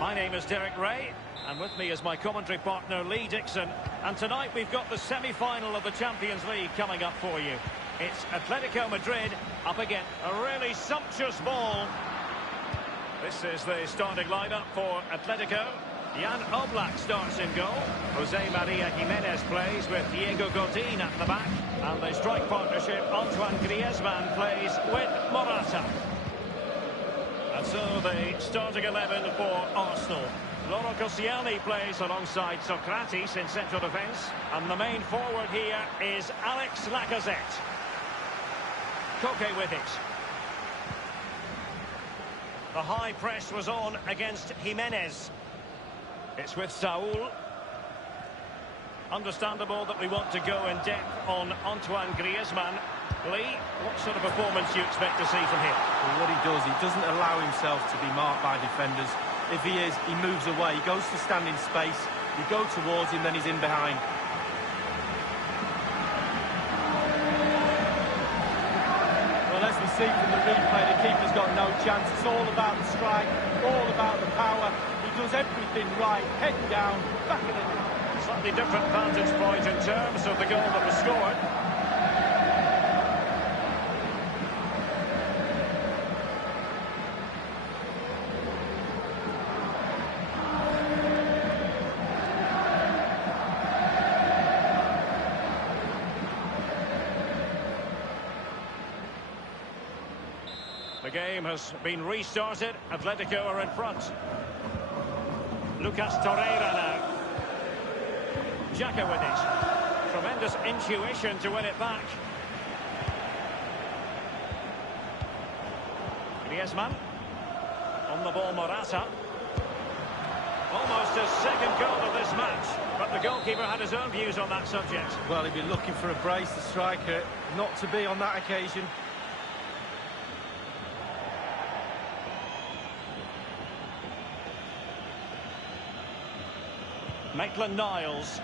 My name is Derek Ray, and with me is my commentary partner Lee Dixon. And tonight we've got the semi-final of the Champions League coming up for you. It's Atletico Madrid up against a really sumptuous ball. This is the starting lineup for Atletico. Jan Oblak starts in goal. Jose Maria Jimenez plays with Diego Godin at the back. And the strike partnership, Antoine Griezmann plays with Morata. And so the starting 11 for Arsenal. Loro Koscielny plays alongside Socrates in central defence. And the main forward here is Alex Lacazette. Koke with it. The high press was on against Jimenez. It's with Saul. Understandable that we want to go in depth on Antoine Griezmann. Lee, what sort of performance do you expect to see from him? Well, what he doesn't allow himself to be marked by defenders. If he is, he moves away. He goes to stand in space. You go towards him, then he's in behind. Well, as we see from the replay, the keeper's got no chance. It's all about the strike, all about the power. He does everything right, head down, back of the net. Slightly different vantage point in terms of the goal that was scored. The game has been restarted. Atletico are in front. Lucas Torreira now. Xhaka with it. Tremendous intuition to win it back. Griezmann. On the ball, Morata. Almost his second goal of this match. But the goalkeeper had his own views on that subject. Well, he'd be looking for a brace, the striker, not to be on that occasion. Maitland-Niles.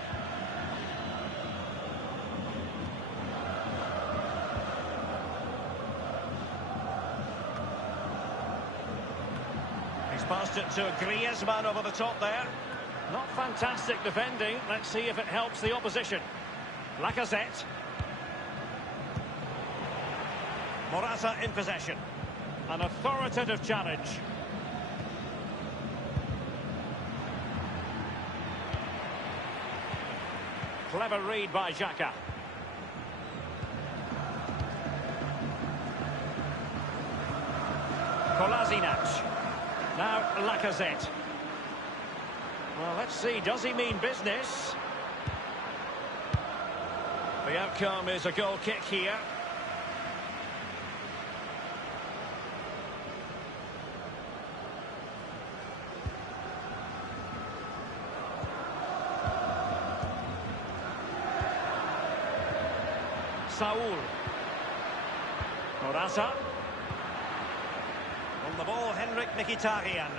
He's passed it to Griezmann over the top there. Not fantastic defending. Let's see if it helps the opposition. Lacazette. Morata in possession. An authoritative challenge. Clever read by Xhaka. Kolasinac. Now Lacazette. Well, let's see, does he mean business? The outcome is a goal kick here. Saul. Morata. On the ball, Henrik Mkhitaryan.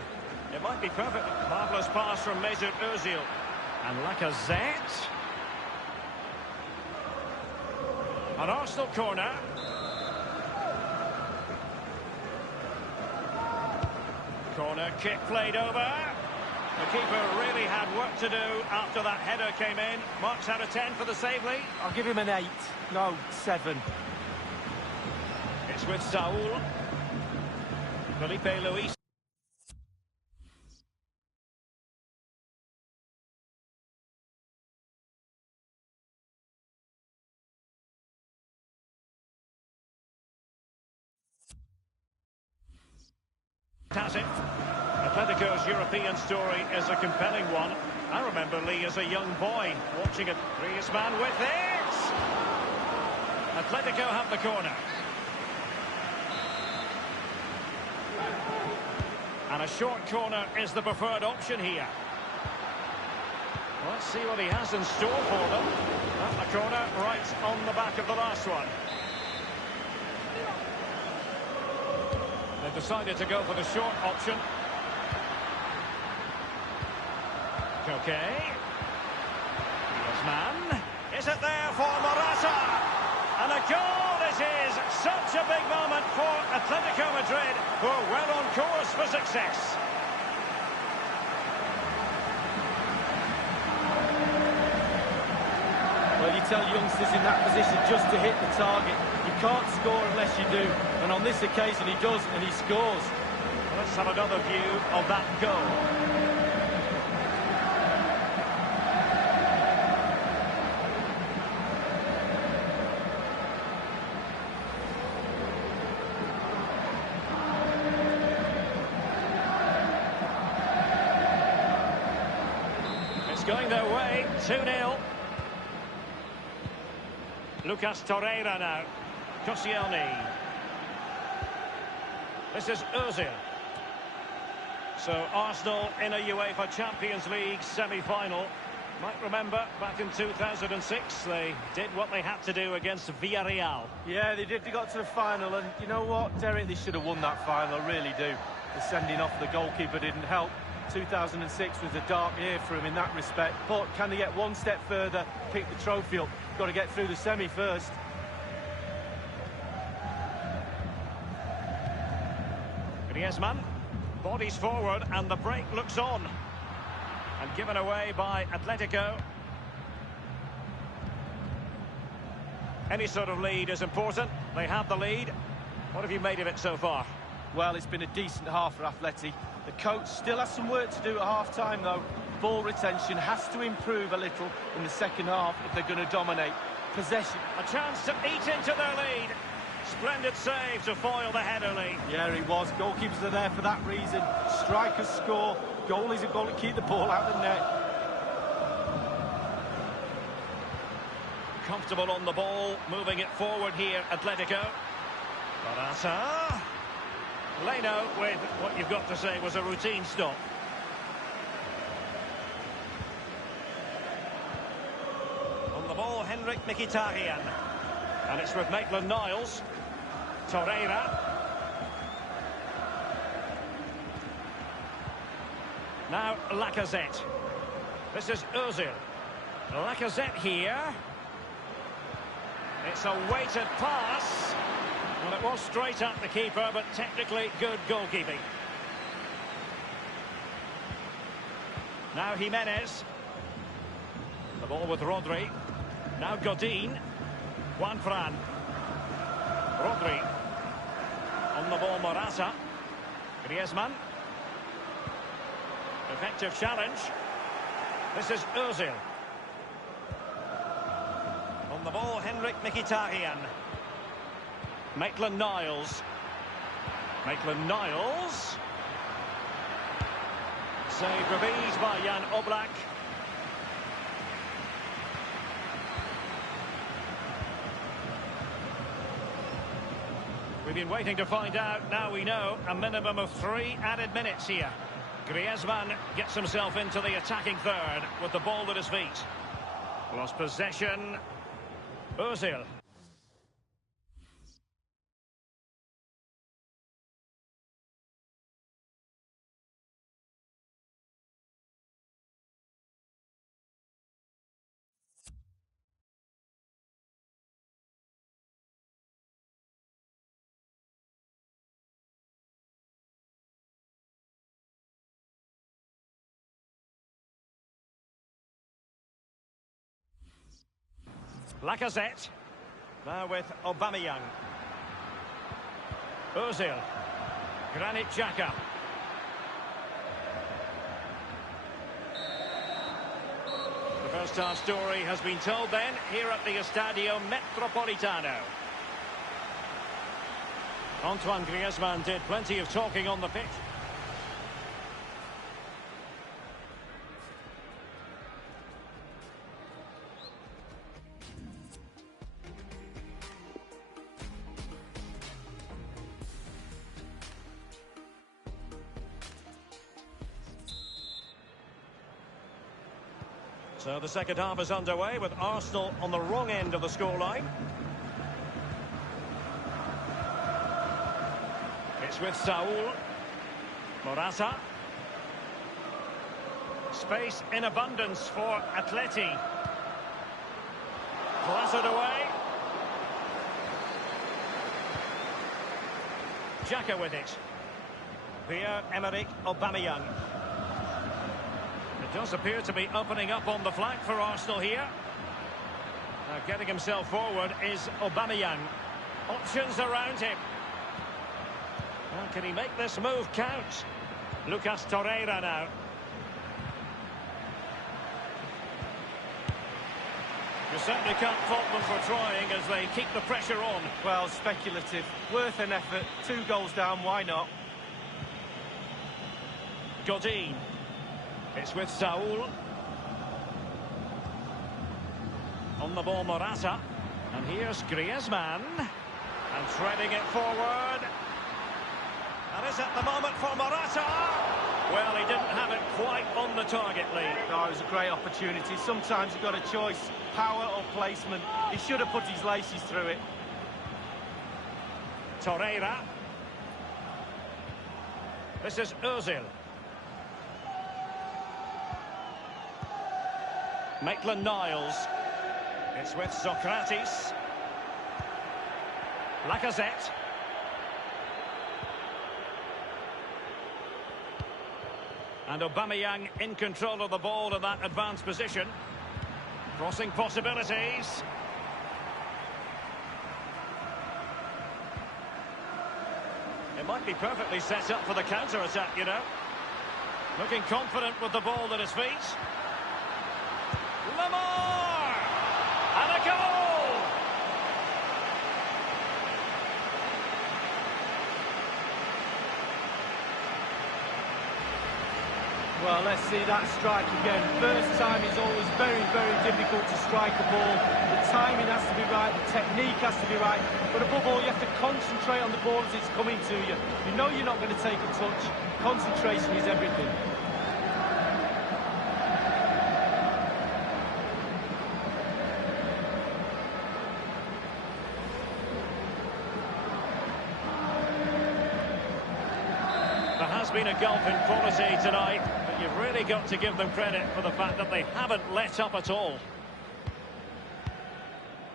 It might be perfect. Marvellous pass from Mesut Ozil. And Lacazette. An Arsenal corner. Corner kick played over. The keeper really had work to do after that header came in. Marks out of 10 for the save, Lee. I'll give him an 8. No, 7. It's with Saul. Felipe Luis. Has it. Atletico's European story is a compelling one. I remember Lee as a young boy watching it. Griezmann with it! Atletico have the corner. And a short corner is the preferred option here. Let's see what he has in store for them. At the corner, right on the back of the last one. They've decided to go for the short option. Okay. Griezmann. Is it there for Morata? And a goal it is! Such a big moment for Atletico Madrid, who are well on course for success. you tell youngsters in that position just to hit the target. You can't score unless you do, and on this occasion he does, and he scores. Let's have another view of that goal. It's going their way, 2-0. Lucas Torreira now. Koscielny. This is Ozil. So Arsenal in a UEFA Champions League semi-final. Might remember back in 2006 they did what they had to do against Villarreal. Yeah, they did. They got to the final, and you know what, Derek, they should have won that final, I really do. The sending off the goalkeeper didn't help. 2006 was a dark year for him in that respect, but can they get one step further, pick the trophy up? Got to get through the semi first. Griezmann, bodies forward, and the break looks on. And given away by Atletico. Any sort of lead is important. They have the lead. What have you made of it so far? Well, it's been a decent half for Atleti. The coach still has some work to do at half-time, though. Ball retention has to improve a little in the second half if they're going to dominate. Possession. A chance to eat into their lead. Splendid save to foil the header lead. Yeah, he was. Goalkeepers are there for that reason. Strikers score. Goalies have got to keep the ball out of the net. Comfortable on the ball, moving it forward here, Atletico. Morata. Leno with what you've got to say was a routine stop. On the ball, Henrik Mkhitaryan. And it's with Maitland-Niles. Torreira. Now Lacazette. This is Ozil. Lacazette here. It's a weighted pass. Well, it was straight at the keeper, but technically good goalkeeping. Now Jimenez. The ball with Rodri. Now Godin. Juanfran. Rodri. On the ball, Morata. Griezmann. Effective challenge. This is Ozil. On the ball, Henrik Mkhitaryan. Maitland-Niles. Maitland-Niles. Saved with ease by Jan Oblak. We've been waiting to find out. Now we know a minimum of 3 added minutes here. Griezmann gets himself into the attacking third with the ball at his feet. Lost possession. Ozil. Lacazette. Now with Aubameyang. Ozil. Granit Xhaka. The first half story has been told then here at the Estadio Metropolitano. Antoine Griezmann did plenty of talking on the pitch. So the second half is underway with Arsenal on the wrong end of the scoreline. It's with Saul. Morata. Space in abundance for Atleti. Clattered away. Xhaka with it. Pierre-Emerick Aubameyang. It does appear to be opening up on the flank for Arsenal here. Now getting himself forward is Aubameyang. Options around him. Well, can he make this move count? Lucas Torreira now. You certainly can't fault them for trying as they keep the pressure on. Well, speculative. Worth an effort. 2 goals down, why not? Godin. It's with Saul. On the ball, Morata. And here's Griezmann. And threading it forward. And is it the moment for Morata? Well, he didn't have it quite on the target, Lee. Oh, it was a great opportunity. Sometimes you've got a choice, power or placement. He should have put his laces through it. Torreira. This is Ozil. Maitland-Niles. It's with Socrates. Lacazette. And Aubameyang in control of the ball in that advanced position. Crossing possibilities. It might be perfectly set up for the counter-attack, you know. Looking confident with the ball at his feet. Lamar! And a goal! Well, let's see that strike again. First time is always very, very difficult to strike a ball. The timing has to be right, the technique has to be right, but above all, you have to concentrate on the ball as it's coming to you. You know you're not going to take a touch. Concentration is everything. There has been a gulf in quality tonight, but you've really got to give them credit for the fact that they haven't let up at all.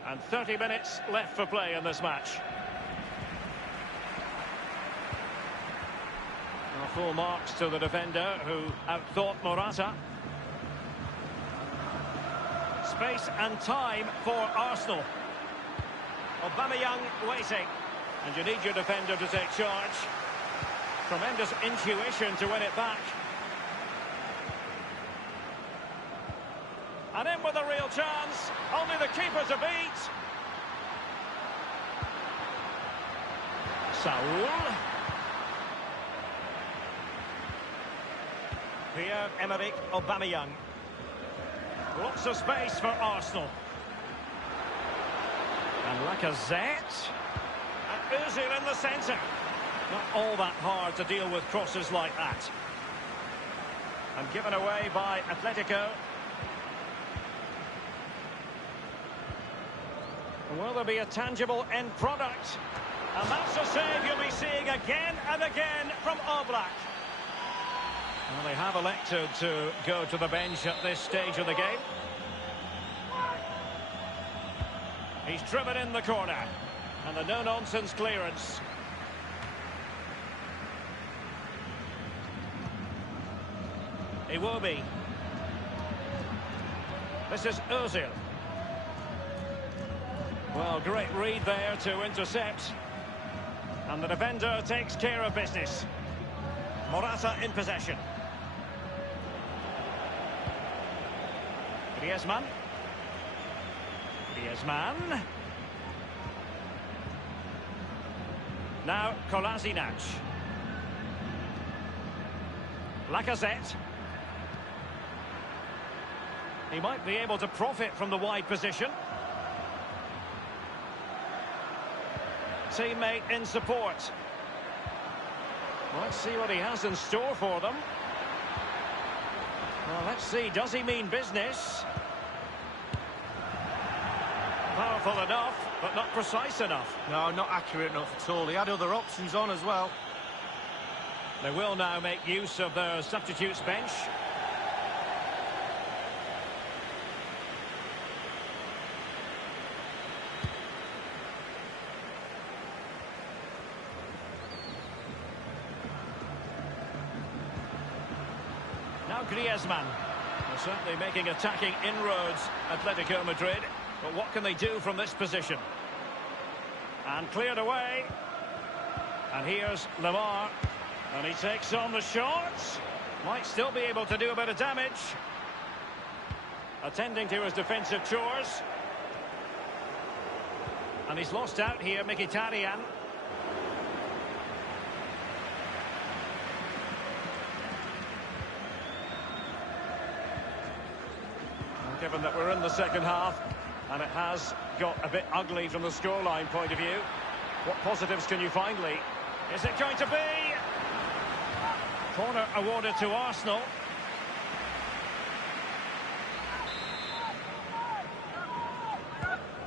And 30 minutes left for play in this match. Well, full marks to the defender who outthought Morata. Space and time for Arsenal. Aubameyang waiting. And you need your defender to take charge. Tremendous intuition to win it back. And in with a real chance. Only the keeper to beat. Saul. Pierre-Emerick Aubameyang. Lots of space for Arsenal. And Lacazette. And Ozil in the centre. Not all that hard to deal with crosses like that. And given away by Atletico. Will there be a tangible end product? And that's a save you'll be seeing again and again from Oblak. Well, they have elected to go to the bench at this stage of the game. He's driven in the corner. And the no-nonsense clearance. Iwobi. This is Ozil. Well, great read there to intercept. And the defender takes care of business. Morata in possession. Griezmann. Griezmann. Now Kolasinac. Lacazette. He might be able to profit from the wide position. Teammate in support. Let's see what he has in store for them. Well, let's see. Does he mean business? Powerful enough, but not precise enough. No, not accurate enough at all. He had other options on as well. They will now make use of their substitutes bench. Now Griezmann. They're certainly making attacking inroads, Atletico Madrid. But what can they do from this position? And cleared away. And here's Lamar. And he takes on the shots. Might still be able to do a bit of damage. Attending to his defensive chores. And he's lost out here, Mkhitaryan. Given that we're in the second half, and it has got a bit ugly from the scoreline point of view, what positives can you find, Lee? Is it going to be? Corner awarded to Arsenal.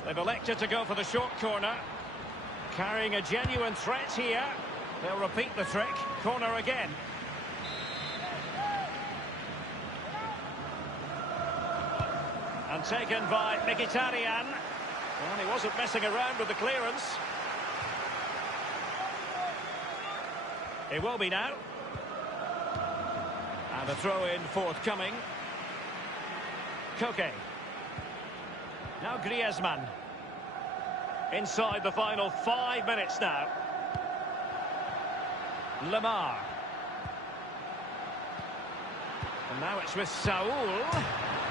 They've elected to go for the short corner. Carrying a genuine threat here. They'll repeat the trick. Corner again. And taken by Mkhitaryan. Well, he wasn't messing around with the clearance. It will be now. And a throw-in forthcoming. Koke. Now Griezmann. Inside the final 5 minutes now. Lamar. And now it's with Saul.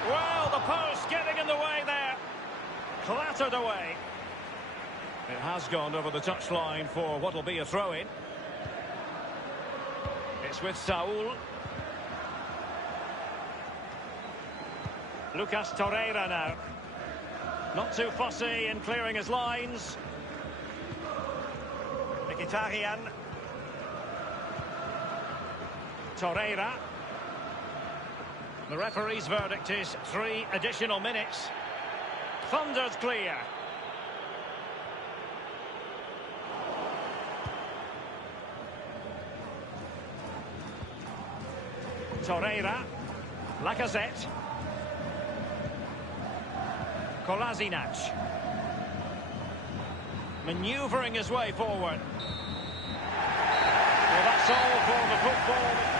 Well, the post getting in the way there. Clattered away. It has gone over the touchline for what will be a throw-in. It's with Saul. Lucas Torreira now. Not too fussy in clearing his lines. Mkhitaryan. Torreira. The referee's verdict is 3 additional minutes. Thundered clear. Torreira. Lacazette. Kolasinac. Manoeuvring his way forward. Well, that's all for the football.